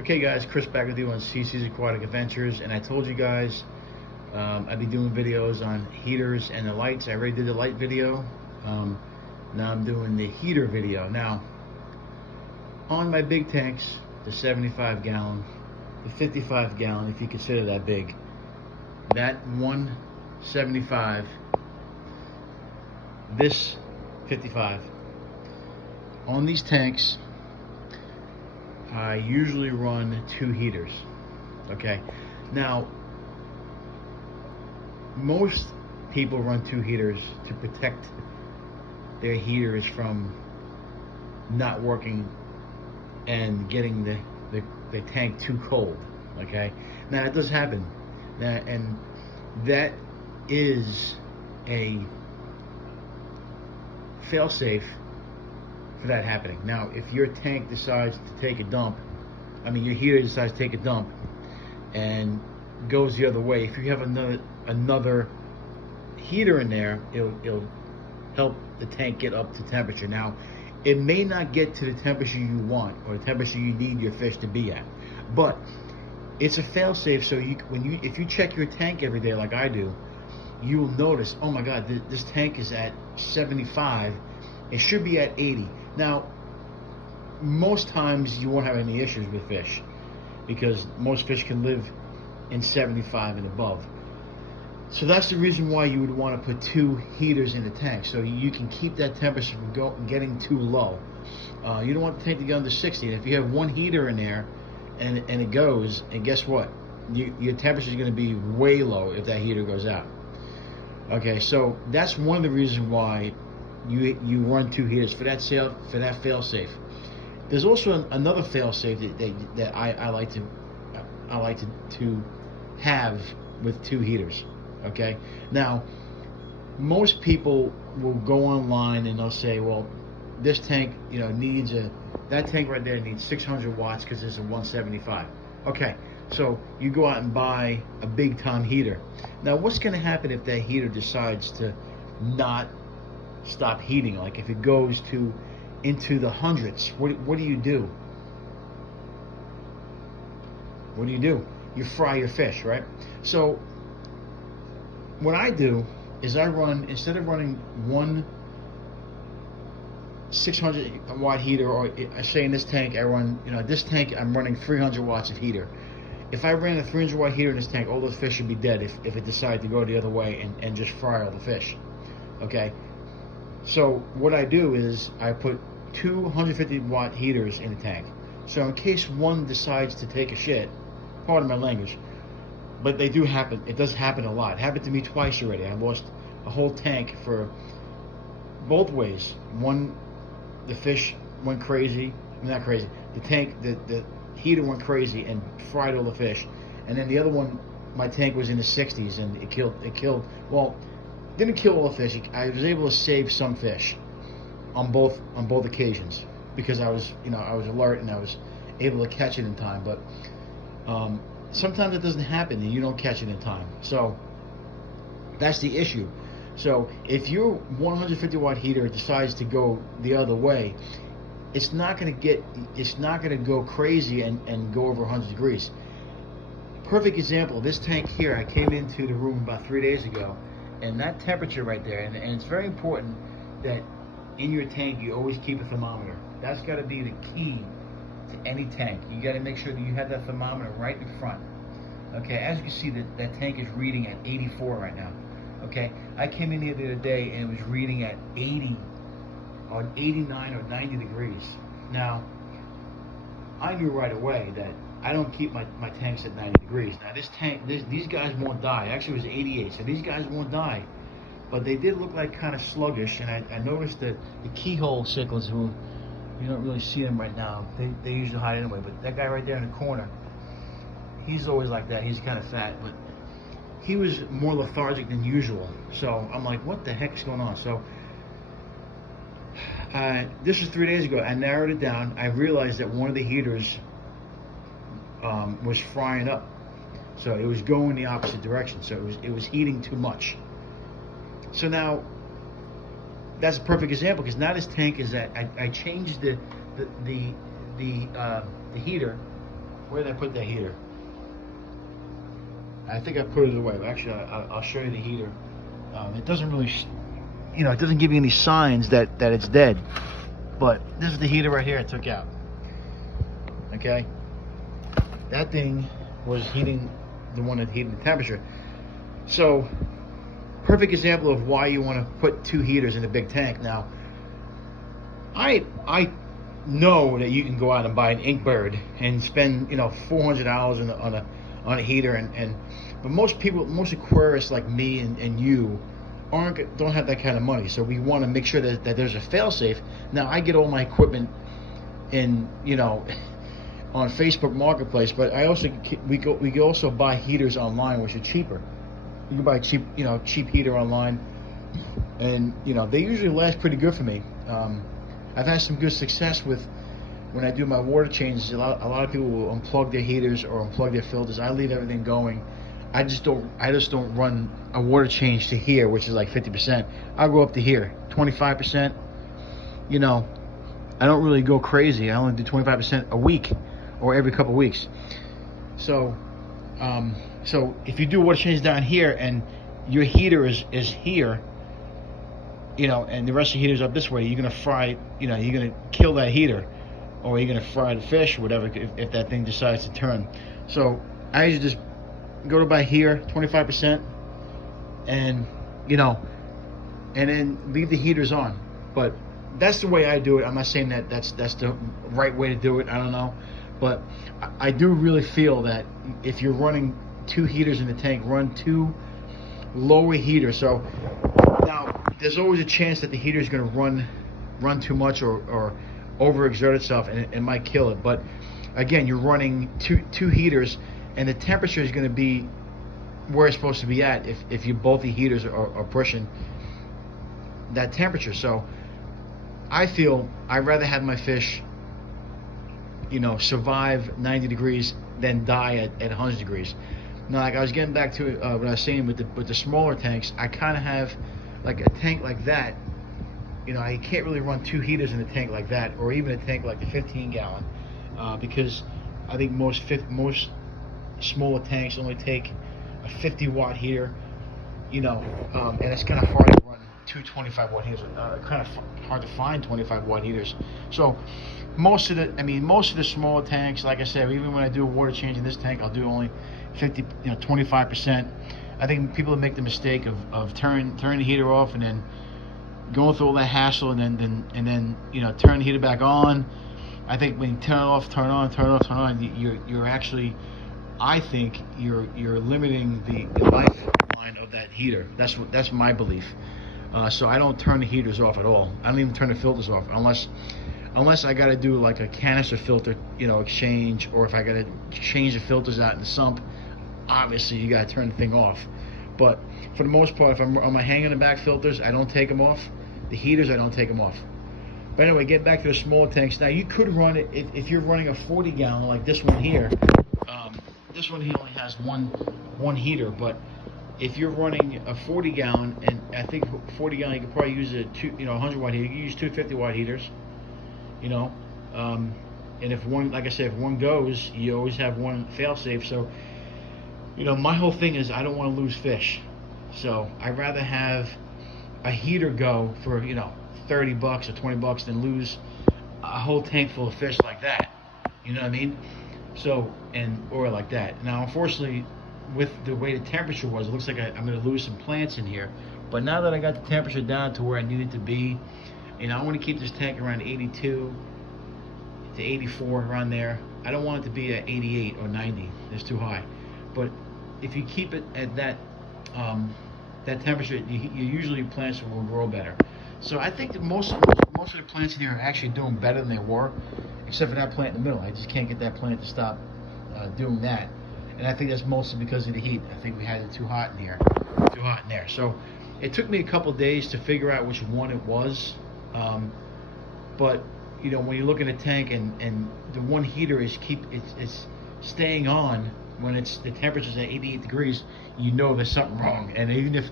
Okay guys, Chris back with you on CC's Aquatic Adventures, and I told you guys I'd be doing videos on heaters and the lights. I already did the light video. Now I'm doing the heater video. Now, on my big tanks, the 75 gallon, the 55 gallon, if you consider that big, that 175, this 55, on these tanks, I usually run 2 heaters. Okay, now most people run 2 heaters to protect their heaters from not working and getting the tank too cold. Okay, now it does happen, and that is a fail-safe for that happening. Now, if your tank decides to take a dump, your heater decides to take a dump and goes the other way, if you have another heater in there, it'll help the tank get up to temperature. Now, it may not get to the temperature you want or the temperature you need your fish to be at, but it's a fail-safe. So if you check your tank every day like I do, you will notice, oh my God, this tank is at 75. It should be at 80. Now, most times you won't have any issues with fish because most fish can live in 75 and above. So that's the reason why you would want to put 2 heaters in the tank, so you can keep that temperature from getting too low. You don't want the tank to get under 60. And if you have 1 heater in there and it goes, and guess what? Your temperature is going to be way low if that heater goes out. Okay, so that's one of the reasons why you run 2 heaters for that fail safe. There's also another fail safe that I like to have with 2 heaters. Okay, now most people will go online and they'll say, well, this tank needs that tank right there needs 600 watts because it's a 175. Okay, so you go out and buy a big time heater. Now, what's going to happen if that heater decides to not stop heating? Like if it goes into the hundreds, what do you do? What do? You fry your fish, right? So what I do is I run, instead of running one 600 watt heater, or I say in this tank I run, this tank I'm running 300 watts of heater. If I ran a 300 watt heater in this tank, all those fish would be dead if it decided to go the other way and just fry all the fish. Okay, so what I do is I put 250 watt heaters in the tank. So in case one decides to take a shit, pardon my language, but they do happen. It does happen a lot. It happened to me twice already. I lost a whole tank for both ways. One, the fish went crazy. Not crazy. The tank, the heater went crazy and fried all the fish. And then the other one, my tank was in the 60s and it killed. Well, didn't kill all the fish. I was able to save some fish on both occasions because I was alert and I was able to catch it in time. But sometimes it doesn't happen and you don't catch it in time. So that's the issue. So if your 150 watt heater decides to go the other way, it's not going to go crazy and go over 100 degrees. Perfect example, this tank here, I came into the room about 3 days ago, and that temperature right there, and it's very important that in your tank you always keep a thermometer. That's got to be the key to any tank. You got to make sure that you have that thermometer right in front. Okay, as you can see, that tank is reading at 84 right now. Okay, I came in here the other day and it was reading at 80 or 89 or 90 degrees. Now, I knew right away that I don't keep my tanks at 90 degrees. Now this tank, these guys won't die. Actually, it was 88, so these guys won't die. But they did look like kind of sluggish, and I noticed that the keyhole cichlids, who you don't really see them right now, they usually hide anyway. But that guy right there in the corner, he's always like that. He's kind of fat, but he was more lethargic than usual. So I'm like, what the heck is going on? So this was 3 days ago. I narrowed it down. I realized that one of the heaters was frying up, so it was going the opposite direction. So it was heating too much. So now that's a perfect example, because now this tank is at, I changed the heater Where did I put that heater? I think I put it away. Actually, I'll show you the heater. It doesn't really, it doesn't give you any signs that it's dead. But this is the heater right here I took out. Okay? That thing was heating, the one that heated the temperature. So, perfect example of why you want to put 2 heaters in a big tank. Now, I know that you can go out and buy an Inkbird and spend $400 on a heater, but most people, most aquarists like me and you don't have that kind of money. So we want to make sure that there's a failsafe. Now I get all my equipment in on Facebook Marketplace, but we also buy heaters online, which are cheaper. You can buy cheap heater online, and they usually last pretty good for me. I've had some good success with when I do my water changes. A lot of people will unplug their heaters or unplug their filters. I leave everything going. I just don't run a water change to here, which is like 50%. I'll go up to here, 25%. I don't really go crazy. I only do 25% a week or every couple weeks. So, so if you do water change down here and your heater is here, and the rest of the heater's up this way, you're gonna fry, you're gonna kill that heater, or you're gonna fry the fish, or whatever, if that thing decides to turn. So I usually just go to buy here, 25%, and and then leave the heaters on. But that's the way I do it. I'm not saying that that's the right way to do it. I don't know, but I do really feel that if you're running 2 heaters in the tank, run 2 lower heaters. So now there's always a chance that the heater is going to run too much or overexert itself, and it might kill it. But again, you're running two heaters, and the temperature is going to be where it's supposed to be at if both the heaters are pushing that temperature. So I feel I'd rather have my fish survive 90 degrees than die at 100 degrees. Now, like I was getting back to what I was saying with the smaller tanks, I kind of have like a tank like that. I can't really run 2 heaters in a tank like that, or even a tank like the 15-gallon, because I think most smaller tanks only take a 50-watt heater, and it's kind of hard to run 2 25-watt heaters. Kind of hard to find 25-watt heaters. So most of the smaller tanks, like I said, even when I do a water change in this tank, I'll do only 25%. I think people make the mistake of turning the heater off and then going through all that hassle, and then turn the heater back on. I think when you turn it off, turn on, you're actually, I think you're limiting the lifeline of that heater. That's my belief. So I don't turn the heaters off at all. I don't even turn the filters off unless I got to do like a canister filter, exchange, or if I got to change the filters out in the sump. Obviously, you got to turn the thing off. But for the most part, if I'm on my hang on the back filters, I don't take them off. The heaters, I don't take them off. But anyway, get back to the small tanks. Now, you could run it if you're running a 40-gallon like this one here. This one here only has one heater, but if you're running a 40-gallon, and I think 40-gallon, you could probably use a 100-watt heater. You can use 2 50-watt heaters, and if one, like I said, if one goes, you always have one fail-safe. So, my whole thing is I don't want to lose fish. So I'd rather have a heater go for, $30 or $20 than lose a whole tank full of fish like that. You know what I mean? So, or like that. Now, unfortunately, with the way the temperature was, it looks like I'm going to lose some plants in here. But now that I got the temperature down to where I need it to be, I want to keep this tank around 82 to 84, around there. I don't want it to be at 88 or 90. It's too high. But if you keep it at that temperature, you usually plants will grow better. So I think that most of the plants in here are actually doing better than they were, except for that plant in the middle. I just can't get that plant to stop doing that. And I think that's mostly because of the heat. I think we had it too hot in here, too hot in there. So it took me a couple days to figure out which one it was. But when you look at a tank and the one heater is it's staying on when the temperature's at 88 degrees, there's something wrong. And even if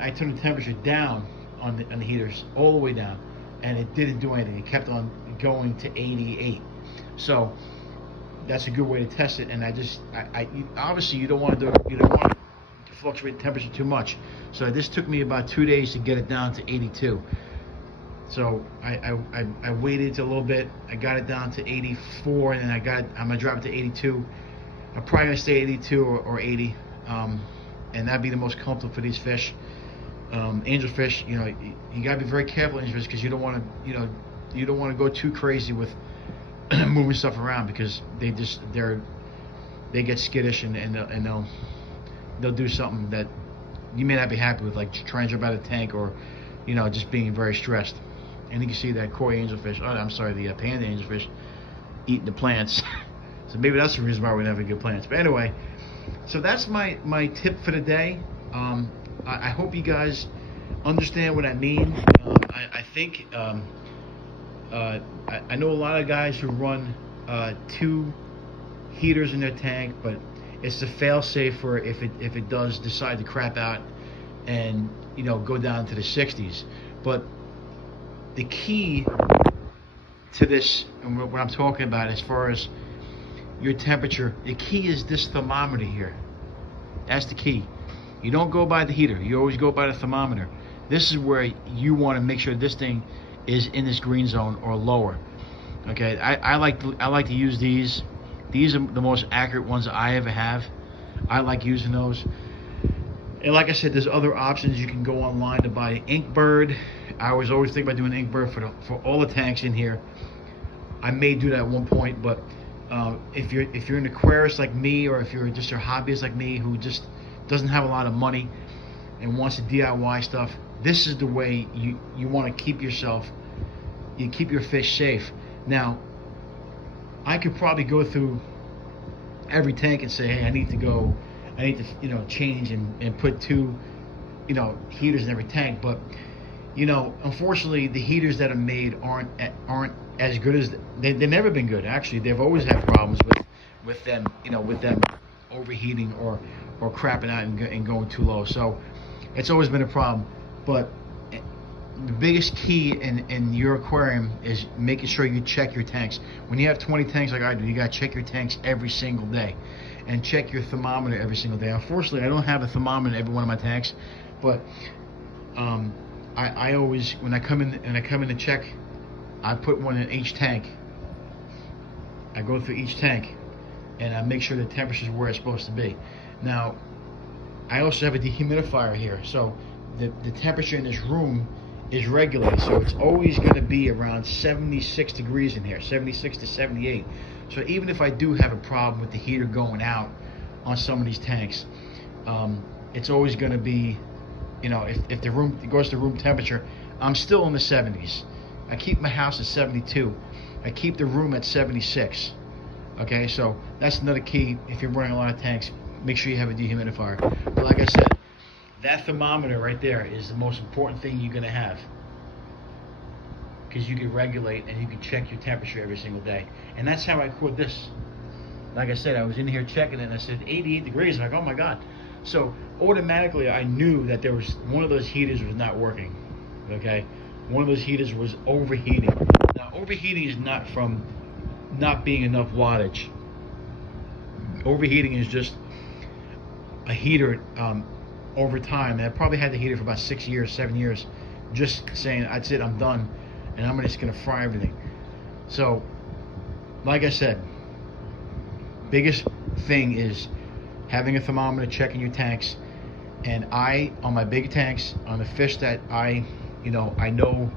I turned the temperature down on the heaters all the way down, and it didn't do anything. It kept on going to 88. So that's a good way to test it. And obviously you don't want to fluctuate the temperature too much. So this took me about 2 days to get it down to 82. So I waited a little bit. I got it down to 84, and then I'm gonna drop it to 82. I'm probably gonna stay 82 or 80, and that'd be the most comfortable for these fish. Angelfish, you gotta be very careful with angelfish, because you don't want to go too crazy with moving stuff around, because they get skittish, and they'll do something that you may not be happy with, like trying to jump out of the tank, or just being very stressed. And you can see that koi angelfish, the panda angelfish, eating the plants. So maybe that's the reason why we're having good plants. But anyway, so that's my tip for the day. I hope you guys understand what I mean. I think I know a lot of guys who run 2 heaters in their tank, but it's the fail-safe for if it does decide to crap out and go down to the 60s. But the key to this, and what I'm talking about as far as your temperature, the key is this thermometer here. That's the key. You don't go by the heater. You always go by the thermometer. This is where you want to make sure this thing is in this green zone or lower. Okay, I like to use these. These are the most accurate ones I ever have. I like using those. And like I said, there's other options. You can go online to buy Inkbird. I was always thinking about doing Inkbird for all the tanks in here. I may do that at one point, but if you're an aquarist like me, or if you're just a hobbyist like me who just doesn't have a lot of money and wants to DIY stuff, this is the way you want to keep yourself. You keep your fish safe. Now, I could probably go through every tank and say, hey, I need to change and put 2 heaters in every tank. But unfortunately, the heaters that are made aren't as good as they've never been good. Actually, they've always had problems with them overheating or crapping out and going too low. So it's always been a problem. But the biggest key in your aquarium is making sure you check your tanks. When you have 20 tanks like I do, you got to check your tanks every single day, and check your thermometer every single day. Unfortunately, I don't have a thermometer in every one of my tanks, but I always, when I come in to check, I put one in each tank. I go through each tank, and I make sure the temperature is where it's supposed to be. Now, I also have a dehumidifier here, so the temperature in this room is regulated, so it's always going to be around 76 degrees in here, 76 to 78. So even if I do have a problem with the heater going out on some of these tanks, it's always going to be, if the room goes to room temperature, I'm still in the 70s. I keep my house at 72. I keep the room at 76. Okay, so that's another key. If you're running a lot of tanks, make sure you have a dehumidifier. But like I said, that thermometer right there is the most important thing you're going to have, because you can regulate and you can check your temperature every single day. And that's how I caught this. Like I said, I was in here checking it, and I said 88 degrees. I'm like, oh my God. So automatically I knew that there was one of those heaters was not working. Okay, one of those heaters was overheating. Now, overheating is not from not being enough wattage. Overheating is just a heater over time. And I probably had the heater for about 6 years, 7 years, just saying, that's it, I'm done, and I'm just gonna fry everything. So, like I said, biggest thing is having a thermometer, checking your tanks. And on my big tanks, on the fish that I know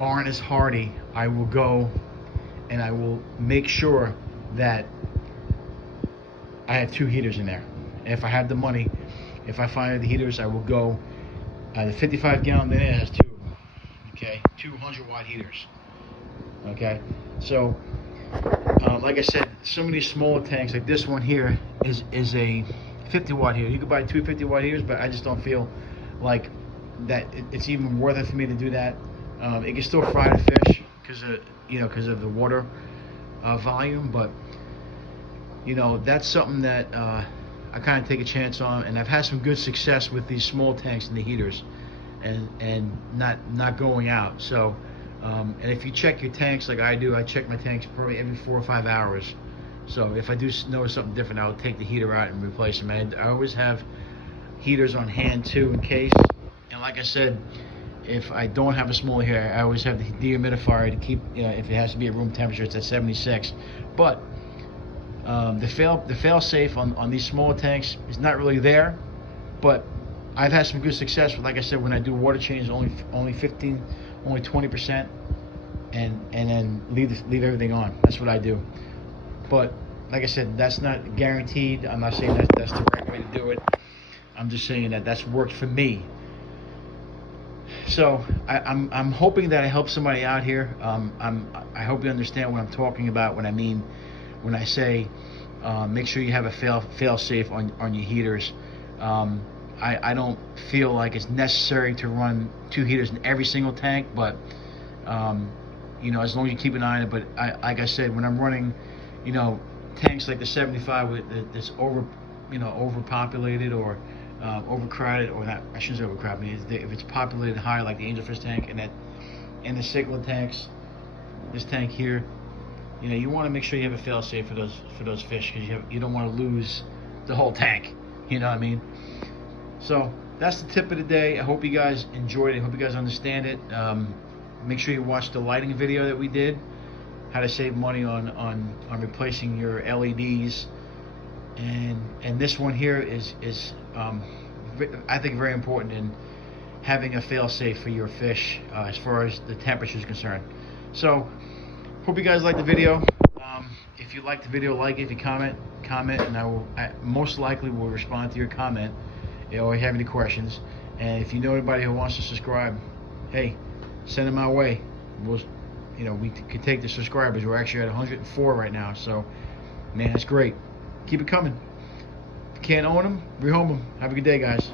aren't as hardy, I will go and I will make sure that I have 2 heaters in there. And if I have the money, if I find the heaters, I will go. The 55 gallon in it has 2. Okay, 200-watt heaters. Okay, so like I said, some of these smaller tanks, like this one here, is a 50-watt heater. You could buy 2 50-watt heaters, but I just don't feel like that it's even worth it for me to do that. It can still fry the fish because of the water volume, but that's something that I kind of take a chance on, and I've had some good success with these small tanks and the heaters, and not going out. So And if you check your tanks like I do, I check my tanks probably every 4 or 5 hours. So if I do notice something different, I'll take the heater out and replace them. And I always have heaters on hand too in case. And like I said, if I don't have a small heater, I always have the dehumidifier to keep, if it has to be at room temperature, it's at 76. But the fail safe on these smaller tanks is not really there. But I've had some good success with, like I said, when I do water change, only 20%, and then leave everything on. That's what I do. But like I said, that's not guaranteed. I'm not saying that's the right way to do it. I'm just saying that that's worked for me. So I'm hoping that I help somebody out here. I hope you understand what I'm talking about when I say make sure you have a fail safe on your heaters. I don't feel like it's necessary to run 2 heaters in every single tank, but as long as you keep an eye on it. But like I said, when I'm running, tanks like the 75 with this overpopulated or overcrowded, or not, I shouldn't say overcrowded. If it's populated high, like the angelfish tank and the cichlid tanks, this tank here, you want to make sure you have a fail safe for those fish, because you don't want to lose the whole tank. You know what I mean? So that's the tip of the day. I hope you guys enjoyed it. I hope you guys understand it. Make sure you watch the lighting video that we did, how to save money on replacing your LEDs, and this one here is I think very important in having a fail safe for your fish as far as the temperature is concerned. So hope you guys liked the video. If you liked the video, like it. If you comment, and I most likely will respond to your comment or have any questions. And if you know anybody who wants to subscribe, hey, send them our way. We could take the subscribers. We're actually at 104 right now, so man, it's great. Keep it coming. If you can't own them, rehome them. Have a good day, guys.